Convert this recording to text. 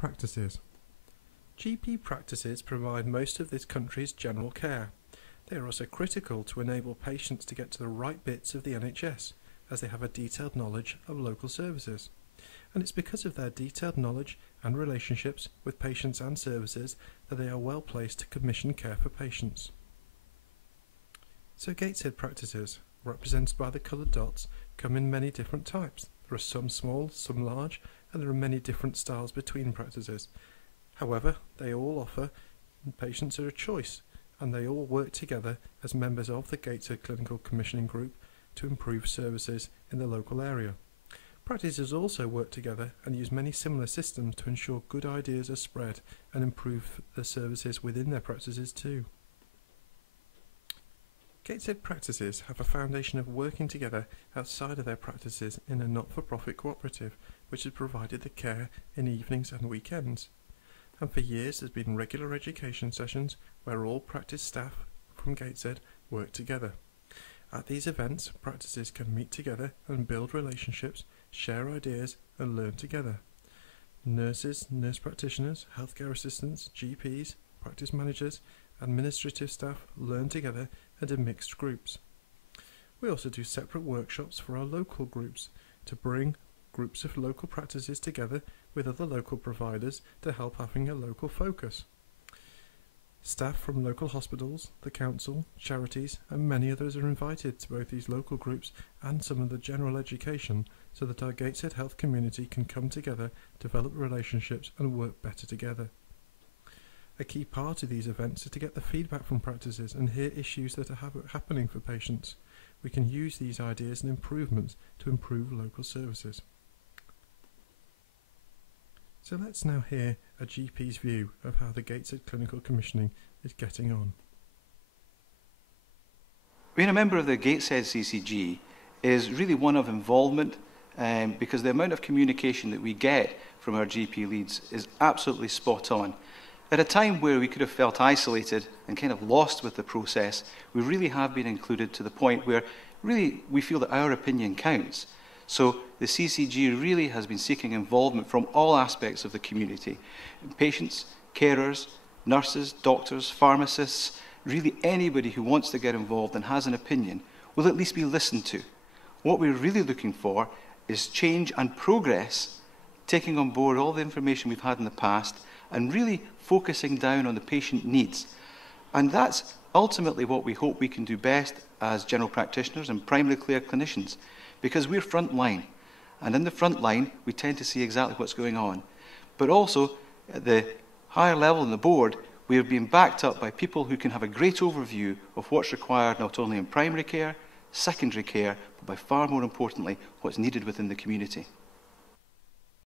Practices. GP practices provide most of this country's general care. They are also critical to enable patients to get to the right bits of the NHS, as they have a detailed knowledge of local services. And it's because of their detailed knowledge and relationships with patients and services that they are well placed to commission care for patients. So Gateshead practices, represented by the coloured dots, come in many different types. There are some small, some large, and there are many different styles between practices. However, they all offer patients a choice, and they all work together as members of the Gateshead Clinical Commissioning Group to improve services in the local area. Practices also work together and use many similar systems to ensure good ideas are spread and improve the services within their practices too. Gateshead practices have a foundation of working together outside of their practices in a not-for-profit cooperative which has provided the care in evenings and weekends. And for years there's been regular education sessions where all practice staff from Gateshead work together. At these events, practices can meet together and build relationships, share ideas and learn together. Nurses, nurse practitioners, healthcare assistants, GPs, practice managers, administrative staff learn together and in mixed groups. We also do separate workshops for our local groups to bring groups of local practices together with other local providers to help having a local focus. Staff from local hospitals, the council, charities and many others are invited to both these local groups and some of the general education so that our Gateshead Health community can come together, develop relationships and work better together. A key part of these events is to get the feedback from practices and hear issues that are happening for patients. We can use these ideas and improvements to improve local services. So let's now hear a GP's view of how the Gateshead Clinical Commissioning is getting on. Being a member of the Gateshead CCG is really one of involvement because the amount of communication that we get from our GP leads is absolutely spot on. At a time where we could have felt isolated and kind of lost with the process, we really have been included to the point where really we feel that our opinion counts. So the CCG really has been seeking involvement from all aspects of the community. Patients, carers, nurses, doctors, pharmacists, really anybody who wants to get involved and has an opinion will at least be listened to. What we're really looking for is change and progress, taking on board all the information we've had in the past and really focusing down on the patient needs. And that's ultimately what we hope we can do best as general practitioners and primary care clinicians, because we're front line. And in the front line, we tend to see exactly what's going on. But also, at the higher level in the board, we are being backed up by people who can have a great overview of what's required not only in primary care, secondary care, but by far more importantly, what's needed within the community.